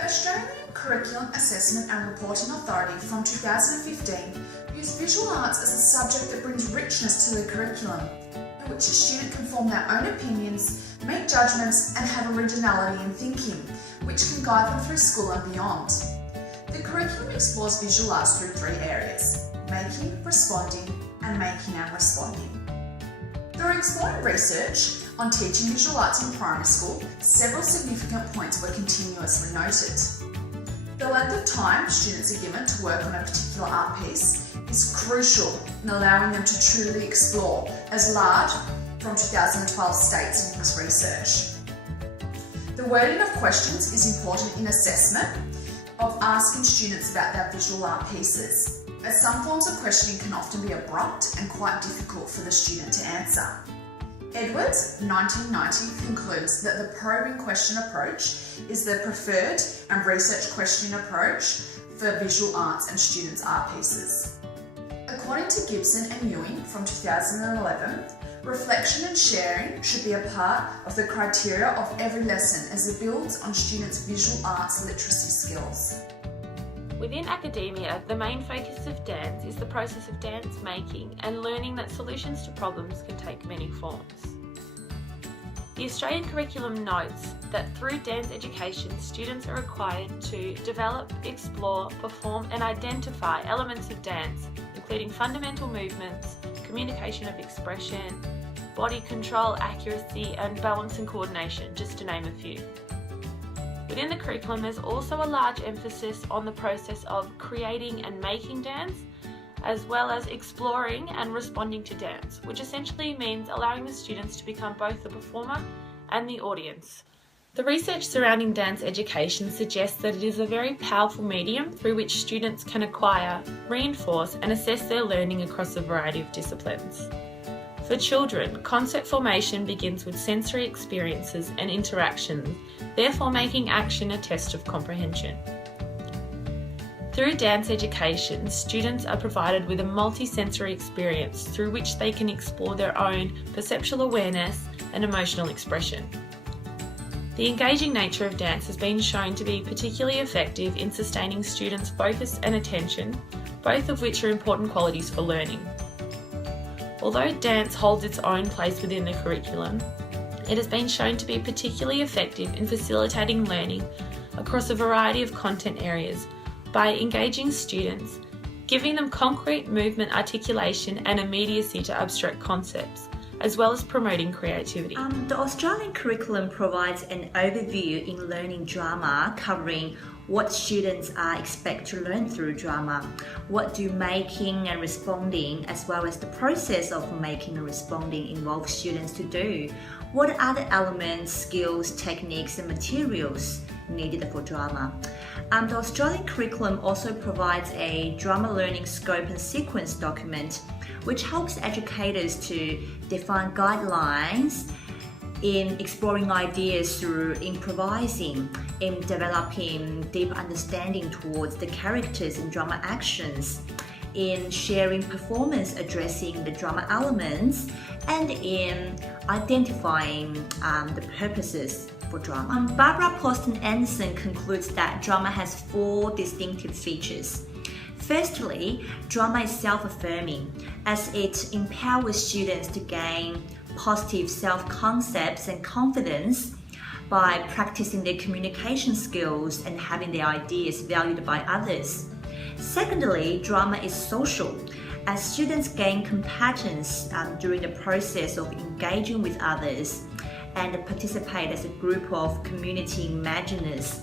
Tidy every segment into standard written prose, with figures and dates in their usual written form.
The Australian Curriculum Assessment and Reporting Authority from 2015 used visual arts as a subject that brings richness to the curriculum, in which a student can form their own opinions, make judgments, and have originality in thinking, which can guide them through school and beyond. The curriculum explores visual arts through three areas: making, responding, and making and responding. Through exploring research on teaching visual arts in primary school, several significant points were continuously noted. The length of time students are given to work on a particular art piece is crucial in allowing them to truly explore, as Lard from 2012 states in his research. The wording of questions is important in assessment of asking students about their visual art pieces, as some forms of questioning can often be abrupt and quite difficult for the student to answer. Edwards, 1990, concludes that the probing question approach is the preferred and research questioning approach for visual arts and students' art pieces. According to Gibson and Ewing from 2011, reflection and sharing should be a part of the criteria of every lesson as it builds on students' visual arts literacy skills. Within academia, the main focus of dance is the process of dance making and learning that solutions to problems can take many forms. The Australian curriculum notes that through dance education, students are required to develop, explore, perform and identify elements of dance, including fundamental movements, communication of expression, body control, accuracy and balance and coordination, just to name a few. Within the curriculum, there's also a large emphasis on the process of creating and making dance, as well as exploring and responding to dance, which essentially means allowing the students to become both the performer and the audience. The research surrounding dance education suggests that it is a very powerful medium through which students can acquire, reinforce and assess their learning across a variety of disciplines. For children, concept formation begins with sensory experiences and interactions, therefore making action a test of comprehension. Through dance education, students are provided with a multi-sensory experience through which they can explore their own perceptual awareness and emotional expression. The engaging nature of dance has been shown to be particularly effective in sustaining students' focus and attention, both of which are important qualities for learning. Although dance holds its own place within the curriculum, it has been shown to be particularly effective in facilitating learning across a variety of content areas by engaging students, giving them concrete movement articulation and immediacy to abstract concepts, as well as promoting creativity. The Australian curriculum provides an overview in learning drama, covering what students are expected to learn through drama, what do making and responding, as well as the process of making and responding involve students to do, what other elements, skills, techniques and materials needed for drama. The Australian curriculum also provides a drama learning scope and sequence document, which helps educators to define guidelines in exploring ideas through improvising, in developing deep understanding towards the characters and drama actions, in sharing performance addressing the drama elements, and in identifying the purposes for drama. Barbara Poston Anderson concludes that drama has 4 distinctive features. Firstly, drama is self-affirming, as it empowers students to gain positive self-concepts and confidence by practicing their communication skills and having their ideas valued by others. Secondly, drama is social, as students gain competence during the process of engaging with others and participate as a group of community imaginers.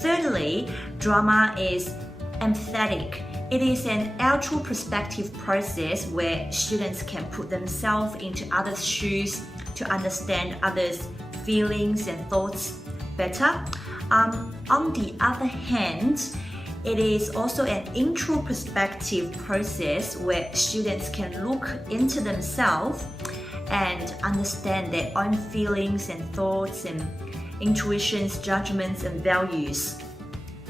Thirdly, drama is empathetic. It is an altrual perspective process where students can put themselves into others' shoes to understand others' feelings and thoughts better. On the other hand, it is also an introspective process where students can look into themselves and understand their own feelings and thoughts and intuitions, judgments and values.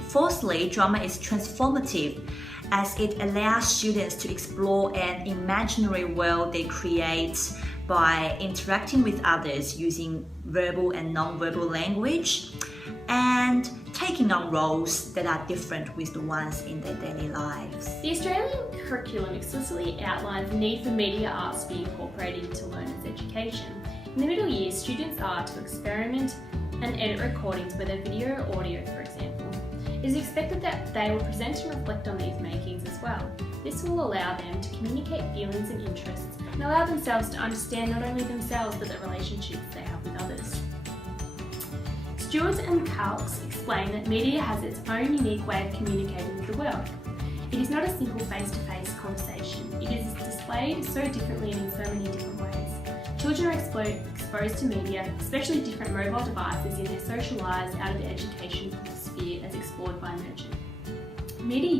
Fourthly, drama is transformative, as it allows students to explore an imaginary world they create by interacting with others using verbal and non-verbal language, and take taking on roles that are different with the ones in their daily lives. The Australian curriculum explicitly outlines the need for media arts to be incorporated into learners' education. In the middle years, students are to experiment and edit recordings, whether video or audio, for example. It is expected that they will present and reflect on these makings as well. This will allow them to communicate feelings and interests and allow themselves to understand not only themselves but the relationships they have with others. Stewards and Kalks explain that media has its own unique way of communicating with the world. It is not a simple face-to-face conversation. It is displayed so differently and in so many different ways. Children are exposed to media, especially different mobile devices, in their social lives out of the education sphere as explored by Merchant. Media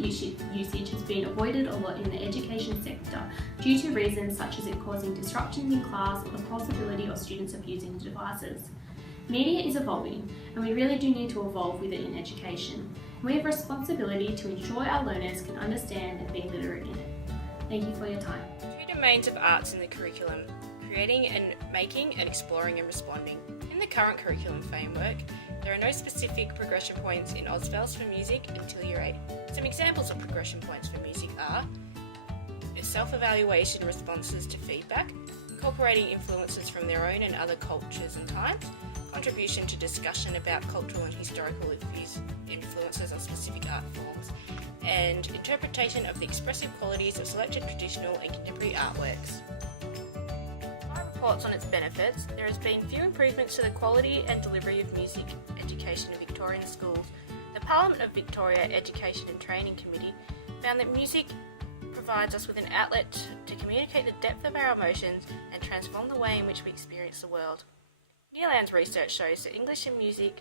usage has been avoided a lot in the education sector due to reasons such as it causing disruptions in class or the possibility of students abusing the devices. Media is evolving, and we really do need to evolve with it in education. We have a responsibility to ensure our learners can understand and be literate in it. Thank you for your time. Two domains of arts in the curriculum: creating and making, and exploring and responding. In the current curriculum framework, there are no specific progression points in AusVals for music until Year 8. Some examples of progression points for music are self-evaluation responses to feedback, incorporating influences from their own and other cultures and times, contribution to discussion about cultural and historical influences on specific art forms, and interpretation of the expressive qualities of selected traditional and contemporary artworks. Reports on its benefits, there has been few improvements to the quality and delivery of music education in Victorian schools. The Parliament of Victoria Education and Training Committee found that music provides us with an outlet to communicate the depth of our emotions and transform the way in which we experience the world. Nearland's research shows that English and music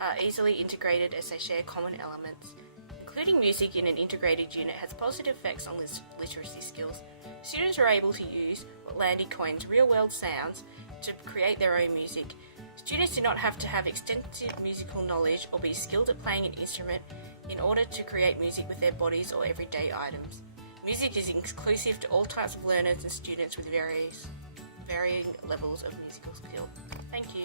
are easily integrated as they share common elements. Including music in an integrated unit has positive effects on literacy skills. Students are able to use what Landy coins real-world sounds to create their own music. Students do not have to have extensive musical knowledge or be skilled at playing an instrument in order to create music with their bodies or everyday items. Music is inclusive to all types of learners and students with varying levels of musical skill. Thank you.